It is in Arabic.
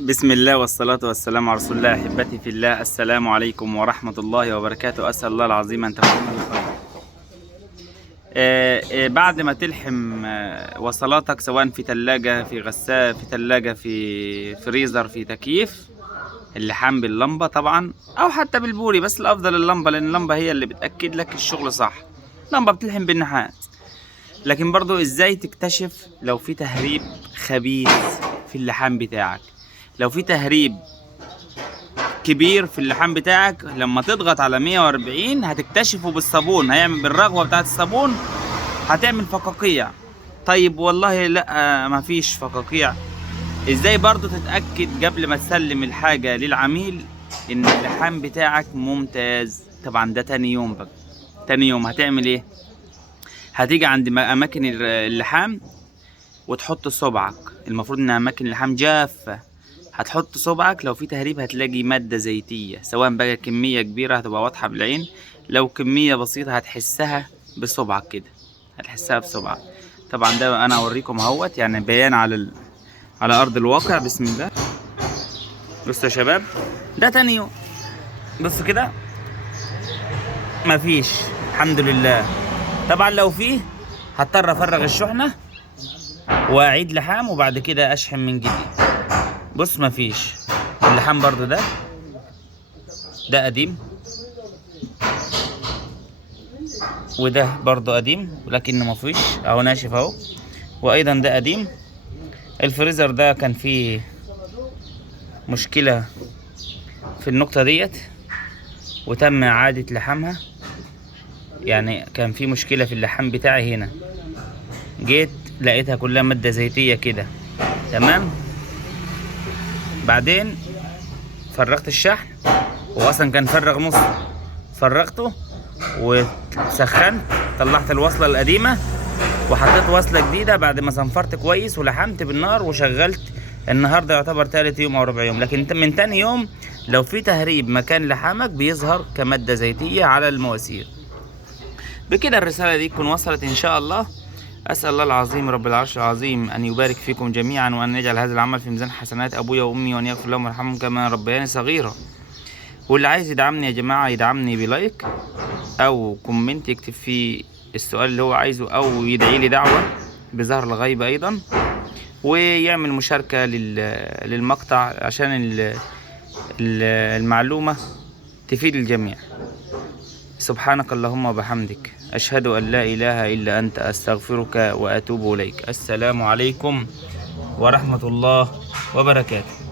بسم الله والصلاة والسلام على رسول الله. أحبتي في الله، السلام عليكم ورحمة الله وبركاته. أسأل الله العظيم أن تكونوا بخير. بعد ما تلحم وصلاتك، سواء في ثلاجة، في غسالة، في ثلاجة، في فريزر، في تكييف، اللحام باللمبة طبعا أو حتى بالبوري، بس الأفضل اللمبة، لأن اللمبة هي اللي بتأكد لك الشغل صح. اللمبة بتلحم بالنحاس، لكن برضو إزاي تكتشف لو في تهريب خبيث في اللحام بتاعك؟ لو في تهريب كبير في اللحام بتاعك، لما تضغط على 140 هتكتشفه بالصابون، هيعمل بالرغوة بتاعت الصابون هتعمل فقاقيع. طيب والله لا، مفيش فقاقيع. ازاي برضو تتأكد قبل ما تسلم الحاجة للعميل ان اللحام بتاعك ممتاز؟ طبعا ده تاني يوم بقى. تاني يوم هتعمل ايه؟ هتيجي عند اماكن اللحام وتحط صبعك، المفروض ان اماكن اللحام جافة، هتحط صبعك. لو في تهريب هتلاقي مادة زيتية، سواء بقى كمية كبيرة هتبقى واضحة بالعين، لو كمية بسيطة هتحسها بصبعك كده، هتحسها بصبعك. طبعا ده انا اوريكم اهوت، يعني بيان على ارض الواقع. بسم الله. بصوا يا شباب، ده تاني يوم. بصوا كده، مفيش، الحمد لله. طبعا لو فيه هضطر افرغ الشحنة واعيد لحام، وبعد كده اشحن من جديد. بص، مفيش. اللحام برضو ده قديم، وده برضو قديم، ولكن مفيش اهو، ناشف اهو. وايضا ده قديم. الفريزر ده كان فيه مشكلة في النقطة ديت وتم اعادة لحامها، يعني كان في مشكلة في اللحام بتاعي هنا، جيت لقيتها كلها مادة زيتية كده، تمام. بعدين فرغت الشحن، واصلا كان فرغ نص، فرغته وسخنت، طلعت الوصلة القديمة وحطيت وصلة جديدة بعد ما صنفرت كويس ولحمت بالنار وشغلت. النهارده يعتبر تالت يوم او رابع يوم، لكن من تاني يوم لو في تهريب مكان لحامك بيظهر كمادة زيتية على المواسير. بكده الرسالة دي تكون وصلت ان شاء الله. أسأل الله العظيم رب العرش العظيم أن يبارك فيكم جميعا، وأن يجعل هذا العمل في ميزان حسنات أبويا وأمي، وأن يغفر لهم ويرحمهم كما ربياني صغيرا. واللي عايز يدعمني يا جماعة يدعمني بلايك أو كومنت، يكتب فيه السؤال اللي هو عايزه، أو يدعي لي دعوة بظهر الغيب أيضا، ويعمل مشاركة للمقطع عشان المعلومة تفيد الجميع. سبحانك اللهم وبحمدك، أشهد أن لا إله إلا أنت، أستغفرك وأتوب إليك. السلام عليكم ورحمة الله وبركاته.